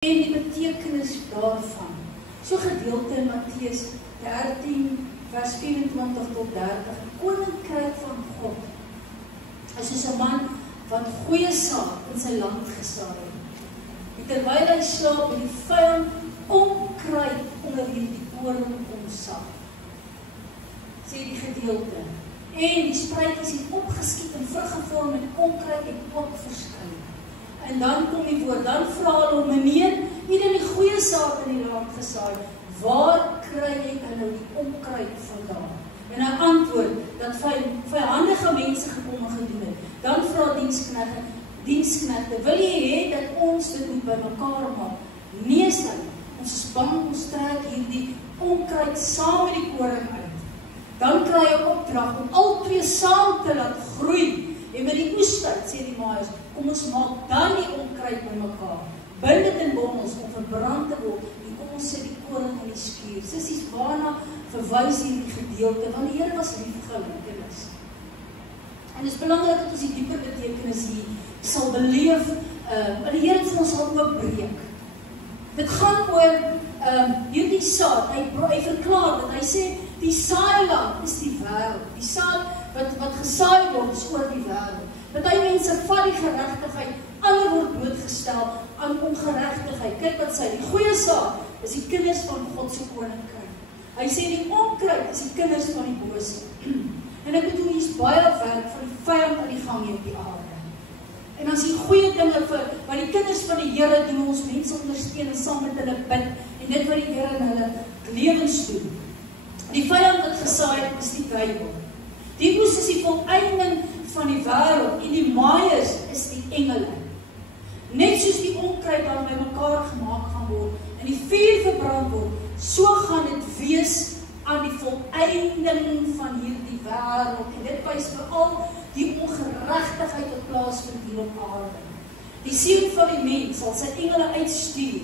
En die betekenis daarvan. So gedeelte in Mattheus 13 vers 24 tot 30. Die koninkryk van God is soos 'n man wat goeie saad in sy land gesaai het. En terwyl hy slaap en die vyand omkruip onder hierdie koring omsaai. Sê die gedeelte. En die spruitjies het opgeskiet en vrug gevorm en onkruid het ook verskyn. En dan kom die woord, dan vra hulle hom, meneer, jy het die goeie saad in die land gesaai, waar kry jy nou die onkruid vandaan? En hy antwoord, dat vyhandige mense gekom en gedoen het. Dan vra diensknegte, wil jy hê dat ons dit moet bymekaar maak? Nee, sy, ons is bang, ons trek hierdie onkruid saam met die koring uit. Dan kry hy 'n opdrag om al twee saam te laat groei. En met die oestyd, sê die maaiers, kom ons maak dan die onkruid bymekaar. Bind dit in bondels om verbrand te word en kom ons sit die koring in die skuur. Sissies, waarna verwys hierdie gedeelte, want die Here was lief vir gelykenis. En dit is belangrik dat ons die dieper betekenis hier sal beleef, want die Here het vir ons sal oopbreek. Dit gaan oor hierdie saad, hy verklaar dat hy sê, die saailand is die wêreld, die saad wat gesaai word is oor die wêreld. Party mense vat die geregtigheid, ander word blootgestel aan ongeregtigheid. Kyk wat sê, die goeie saad is die kinders van God se koninkryk. Hy sê die onkruid is die kinders van die bose. En ek bedoel, hier is baie werk van die vyand aan die gang hier op die aarde. En as die goeie dinge wat die kinders van die Here doen, ons mense ondersteun en saam met hulle bid, en dit wat die Here in hulle lewens doen. Die vyand wat gesaai het, is die duiwel. Die oes is die volëinding van die wêreld, en die maaiers is die engele. Net soos die onkruid dan by mekaar gemaak gaan word, en die vuur verbrand word, so gaan dit wees aan die volëinding van hierdie wêreld. En dit wys veral die ongeregtigheid wat plaasvind hier op aarde. Die seun van die mens sal sy engele uitstuur.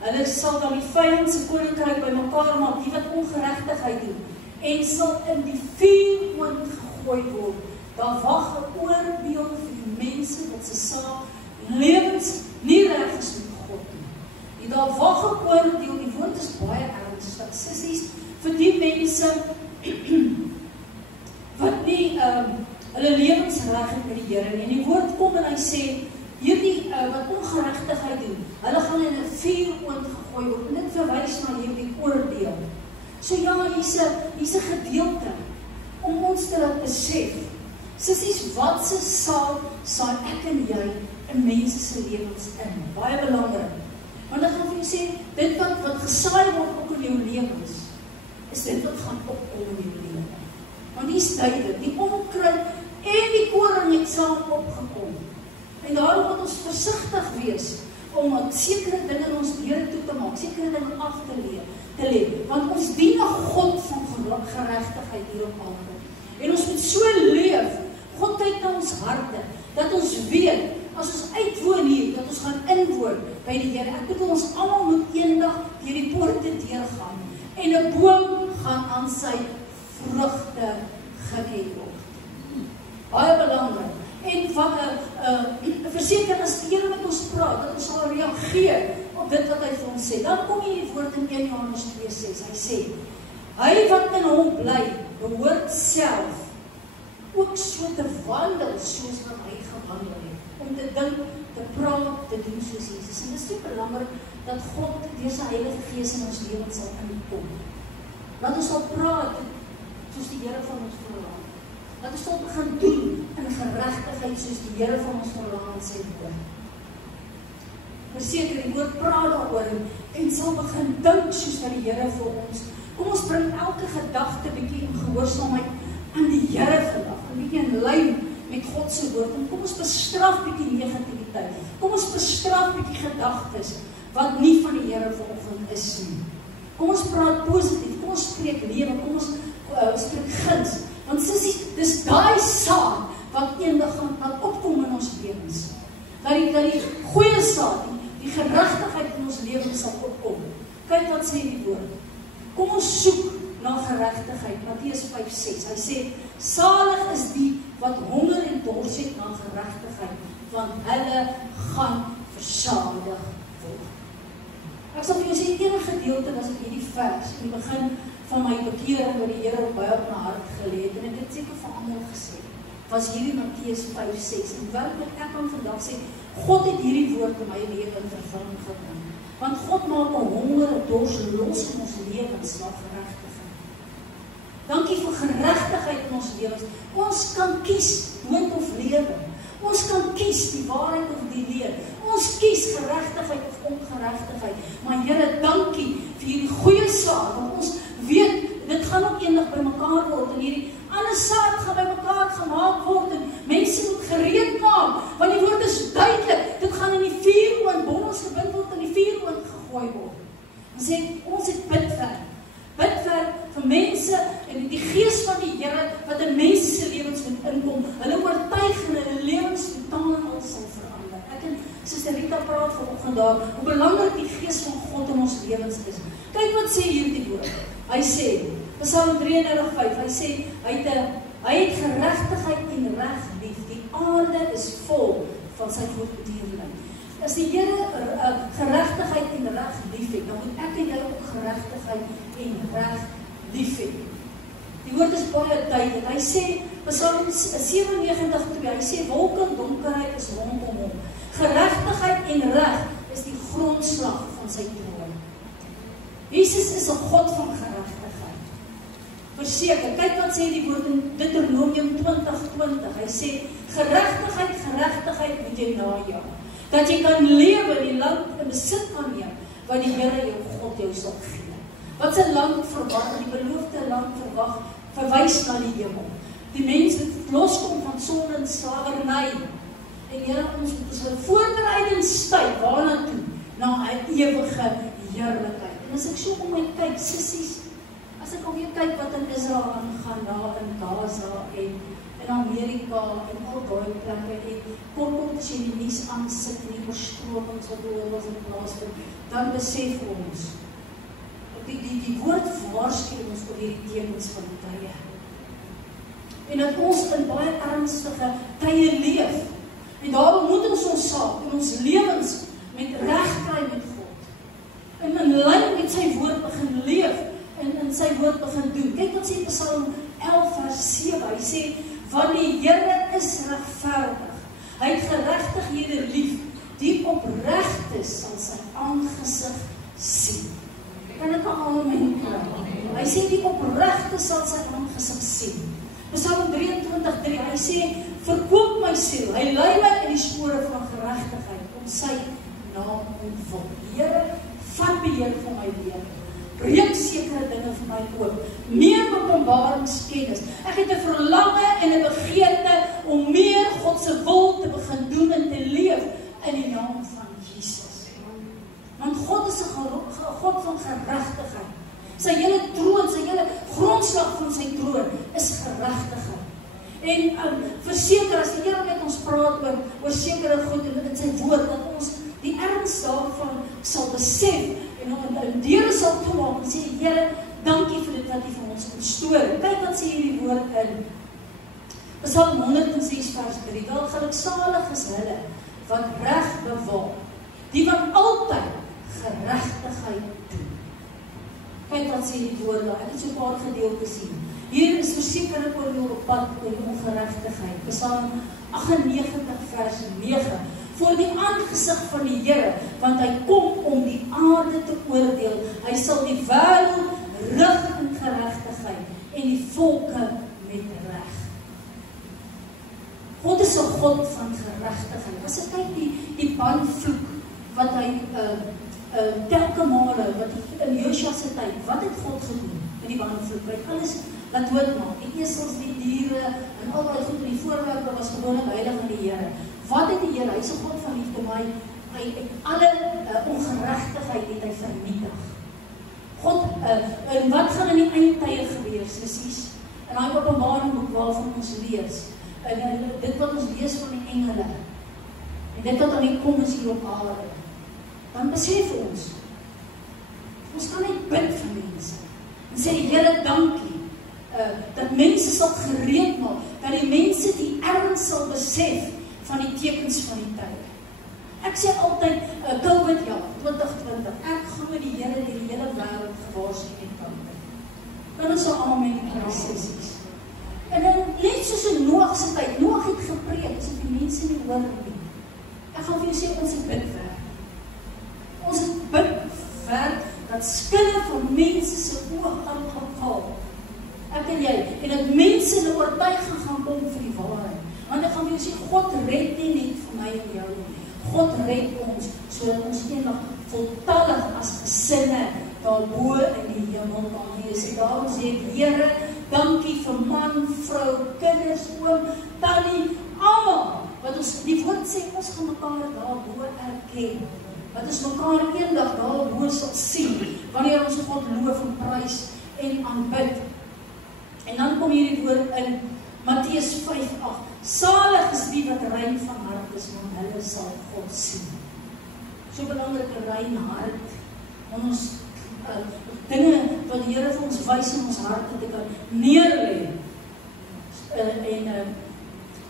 Hulle sal dan die vyand se koninkryk by mekaar maak, die wat ongeregtigheid doen, en sal in die vuuroond gegooi word. Daar wag 'n oordeel vir die mense wat se saak lewens nie reg is met God nie. En daar wag 'n oordeel, die woord is baie ernstig, sissies, vir die mense wat nie hulle lewens reg het met die Here nie. En die woord kom en hy sê, hierdie wat ongeregtigheid doen, hulle gaan in 'n vuuroond gegooi word. En dit verwys na hierdie oordeel. So ja, hier's 'n gedeelte om ons te laat besef, sissies, wat se saad saai ek en jy in mense se lewens in? Baie belangrik. Want dan gaan vir jou sê, dit wat gesaai word ook in jou lewens, is dit wat gaan opkom in jou lewe. Want die is duidelik, die onkruid en die koring het saam opgekom. En daarom moet ons versigtig wees om sekere dinge in ons lewe toe te maak, sekere dinge af te lê. Want ons dien 'n God van geregtigheid hier op aarde. En ons moet so leef, God kyk na ons harte, dat ons weet, as ons uitwoon hier, dat ons gaan inwoon by die Here. Ek bedoel, ons almal moet eendag deur die poorte deurgaan, en 'n boom gaan aan sy vrugte geken word. Baie belangrik. En verseker, as die Here met ons praat, dat ons sal reageer op dit wat hy vir ons sê. Dan kom hier die woord in 1 Johannes 2:6. Hy sê, hy wat in hom bly, behoort self ook so te wandel soos wat hy gewandel het. Om te dink, te praat, te doen soos Jesus. En dit is so belangrik dat God deur sy Heilige Gees in ons lewens sal inkom. Dat ons sal praat soos die Here van ons verlang. Dat ons sal begin doen in geregtigheid soos die Here van ons verlang in sy woord. Verseker, die woord praat daaroor en sal begin dink soos wat die Here vir ons. Kom ons bring elke gedagte bietjie in gehoorsaamheid aan die Here vandag, 'n bietjie in lyn met God se woord. En kom ons bestraf bietjie negativiteit. Kom ons bestraf bietjie gedagtes wat nie van die Here vanoggend is nie. Kom ons praat positief, kom ons spreek lewe, kom ons spreek guns. Want sissies, dis daai saad wat eendag gaan opkom in ons lewens. Dat die goeie saad, die geregtigheid in ons lewens sal opkom. Kyk wat sê die woord. Kom ons soek na geregtigheid. Matteus 5:6. Hy sê, salig is die wat honger en dors het na geregtigheid, want hulle gaan versadig word. Ek sal vir jou sê, enige gedeelte was in hierdie vers, in die begin van my bekering, wat die Here baie op my hart gelê het, en ek het seker vir almal gesê, was hierdie Matteus 5:6, en wat ek kan vandag sê, God het hierdie woord in my lewe in vervulling gebring, want God maak 'n honger, 'n dors los in ons lewens, na geregtigheid. Dankie vir geregtigheid in ons lewens. Ons kan kies, dood of lewe. Ons kan kies die waarheid of die leer. Ons kies geregtigheid of ongeregtigheid. Maar Here, dankie vir hierdie goeie saad, want ons weet, dit gaan ook eendag by mekaar word, en hierdie ander saad gaan by mekaar gemaak word, en mense moet gereed maak, want die woord is duidelik, dit gaan in die vuuroond, bondels gebind word, in die vuuroond gegooi word. En sê, ons het bidwerk vir mense, en die gees van die Here, wat in mense se lewens moet inkom, hulle oortuig en hulle lewens totaal en al sal verander. Ek en Suster Rita praat vanoggend daar, hoe belangrik die gees van God in ons lewens is. Kyk wat sê hierdie woord. Hy sê, Psalm 33:5, hy sê, hy het geregtigheid en reg lief. Die aarde is vol van sy voortdurend. As die Here geregtigheid en reg lief het, dan moet ek en jy ook geregtigheid en reg lief het. Die woord is baie duidelik. Hy sê, Psalm 97:2, hy sê, wolke en donkerheid is rondom hom. Geregtigheid en reg is die grondslag van sy troon. Jesus is 'n God van geregtigheid. Verseker, kyk wat sê die woord in Deuteronomium 20:20. Hy sê, geregtigheid moet jy najag. Dat jy kan lewe in die land in besit kan neem, wat die Here jou God jou sal gee. Wat se land verwag, die beloofde land verwys na die hemel. Die mense loskom van sonde en slawerny. En Here, ons moet ons voorbereidingstyd waarna toe, na 'n ewige heerlikheid. En as ek so om my kyk, sissies, as ek alweer kyk wat in Israel aangaan, daar in Gaza en in Amerika en al daai plekke, en kort as jy die nuus aansit en die oorstromings wat oorals in plaasvind, dan besef ons, die woord waarsku ons oor hierdie tekens van die tye. En dat ons in baie ernstige tye leef. En daarom moet ons saak in ons lewens met reg kry met God. En in lyn met sy woord begin leef en in sy woord begin doen. Kyk wat sê Psalm 11:7. Hy sê, want die Here is regverdig. Hy het geregtighede lief. Die opregtes sal sy aangesig sien. Kan ek 'n amen kry? Hy sê die opregtes sal sy aangesig sien. Psalm 23:3, hy sê, verkoop my siel, hy lei my in die spore van geregtigheid, om sy naam ontwil. Here, vat beheer van my lewe, breek sekere dinge vir my oop, meer openbaringskennis. Ek het 'n verlange en 'n begeerte om meer God se wil te begin doen en te leef in die naam van Jesus. Want God is 'n God van geregtigheid. Sy hele troon, sy hele grondslag van sy troon is geregtigheid. En verseker, as die Here met ons praat oor sekere goed in sy woord, dat ons die erns daarvan sal besef en deure sal toemaak en sê, Here, dankie vir dit wat U vir ons ontstoor. Kyk wat sê hierdie woord in Psalm 106:3. Wel geluksalig is hulle wat reg bewaar, die wat altyd geregtigheid doen. Kyk wat sê die woord daar, ek het so 'n paar gedeeltes sien. Hier is versekering oor jou op pad oor die ongeregtigheid. Psalm 98:9. Voor die aangesig van die Here, want hy kom om die aarde te oordeel. Hy sal die wêreld rig in geregtigheid en die volke met reg. God is 'n God van geregtigheid. As ek kyk die bandvloek wat hy telke male, wat in Josua se tyd, wat het God gedoen in die bandvloek? Hy het alles laat doodmaak, die esels, die diere, en al wat goed in die voorwerpe was gewoonlik heilig aan die Here. Wat het die Here? Hy is 'n God van liefde, maar hy alle ongeregtigheid het hy vernietig. God, en wat gaan in die eindtye gebeur, sissies? En daai Openbaring boek waarvan ons lees, en dit wat ons lees van die engele, en dit wat aan die kom is hier op aarde, dan besef ons kan net bid vir mense, en sê, Here, dankie, dat mense sal gereed maak, dat die mense die erns sal besef van die tekens van die tyd. Ek sê altyd, COVID jaar, 2020, ek glo dan is daar allemaal met die sessies. En dan, net soos in Noag se tyd, Noag het gepreek, asof die mense nie hoor nie. Ek gaan vir jou sê, ons het bidwerk. Ons het bidwerk, dat skille van mense se oog gaan val. Ek en jy, en dat mense in 'n oortuiging gaan kom vir die waarheid. Want ek gaan vir jou sê, God red nie net vir my en jou nie. God red ons, sodat ons eendag voltallig as gesinne daarbo in die hemel kan wees. En daarom sê ek, Here, dankie vir man, vrou, kinders, oom, tannie, almal, wat ons, die woord sê, ons gaan mekaar daarbo erken. Dat ons mekaar eendag daarbo sal sien, wanneer ons God loof en prys en aanbid. En dan kom hierdie woord in Matteus 5:8. Salig is die wat rein van hart is, want hulle sal God sien. So belangrike rein hart, ons dinge wat die Here vir ons wys in ons harte te kan neerlê.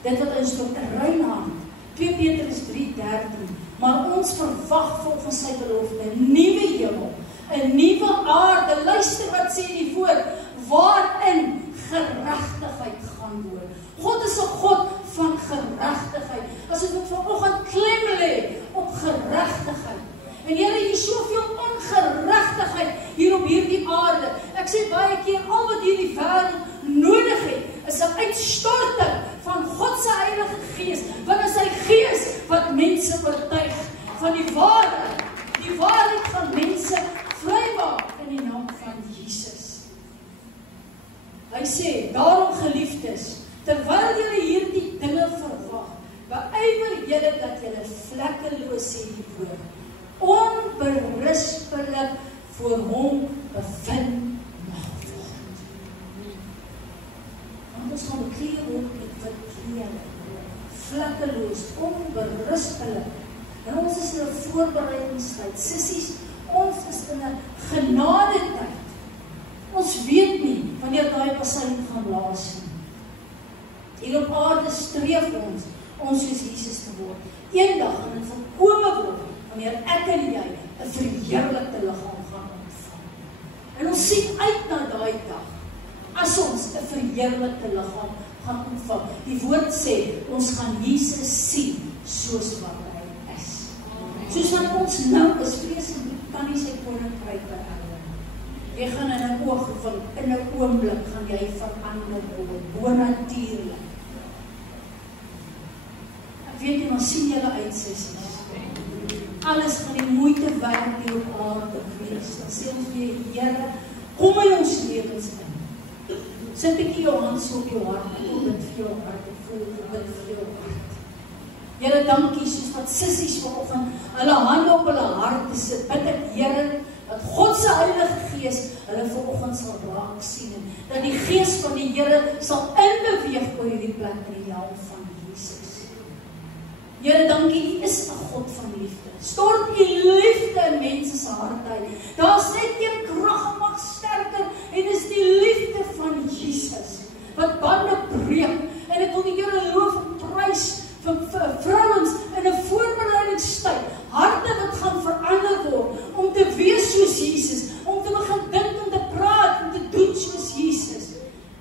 Dit wat ons tot 'n rein hart, 2 Petrus 3:13, maar ons verwag volgens sy belofte 'n nuwe hemel, 'n nuwe aarde. Luister wat sê die woord, waarin geregtigheid gaan woon. God is 'n God van geregtigheid. As ek vanoggend klem lê op geregtigheid. En Here, hier is soveel ongeregtigheid hier op hierdie aarde. Ek sê baie keer, al wat hierdie wêreld nodig het, is 'n uitstorting van God se Heilige Gees, want is sy Gees wat mense oortuig van die waarheid van mense vrymaak in die naam van Jesus. Hy sê, daarom geliefdes, terwyl julle hierdie dinge verwag, beywer julle dat julle vlekkeloos sê die woord, onberispelik voor hom bevind mag word. Want ons gaan kleer ook met wit klere, vlekkeloos, onberispelik. En ons is in 'n voorbereidingstyd. Sissies, ons is in 'n genadetyd. Ons weet nie wanneer daai passyne gaan blaas nie. Hier op aarde streef ons soos Jesus te word. Eendag gaan dit volkome word, wanneer ek en jy 'n verheerlikte liggaam gaan ontvang. En ons sien uit na daai dag, as ons 'n verheerlikte liggaam gaan ontvang. Die woord sê, ons gaan Jesus sien, soos wat hy is. Soos wat ons nou is, vreeslik kan nie sy koninkryk beerwe. Jy gaan in 'n oogwink, in 'n oomblik, gaan jy verander word, bonatuurlik. Ek weet nie, maar sien julle uit, sissies. Alles van die moeite werd hier op aarde wees. Dan sê ons weer, Here, kom in ons lewens in. Sit ek jou hand so op jou hart, ek wil bid vir jou hart, ek voel bid vir jou hart. Here, dankie, soos wat sissies vanoggend hulle hande op hulle harte sit, bid ek, Here, dat God se Heilige Gees hulle vanoggend sal raak sien, en dat die Gees van die Here sal inbeweeg oor hierdie plek in die naam van Jesus. Here, dankie, U is 'n God van liefde. Stort U liefde in mense se harte uit. Daar's net een krag en mag sterker, en dis die liefde van Jesus wat bande breek. En ek wil die Here loof en prys vir vrouens in 'n voorbereidingstyd, harte wat gaan verander word om te wees soos Jesus, om te begin dink en te praat en te doen soos Jesus.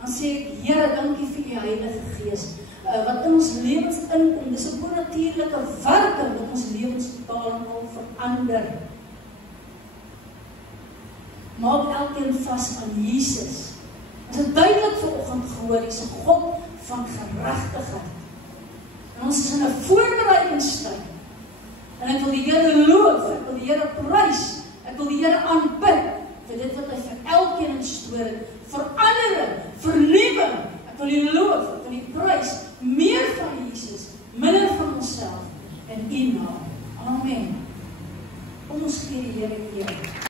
Dan sê ek, Here, dankie vir U Heilige Gees wat in ons lewens inkom. Dis 'n bonatuurlike werking wat ons lewens totaal en al verander. Maak elkeen vas aan Jesus. Ons het duidelik vanoggend gehoor, Hy is 'n God van geregtigheid. En ons is in 'n voorbereidingstyd. En ek wil die Here loof, ek wil die Here prys, ek wil die Here aanbid vir dit wat Hy vir elkeen instoor het. Verandering, vernuwing. Ek wil U loof, ek wil U prys, meer van Jesus, minder van onsself, in U naam. Amen. Kom ons gee die Here eer.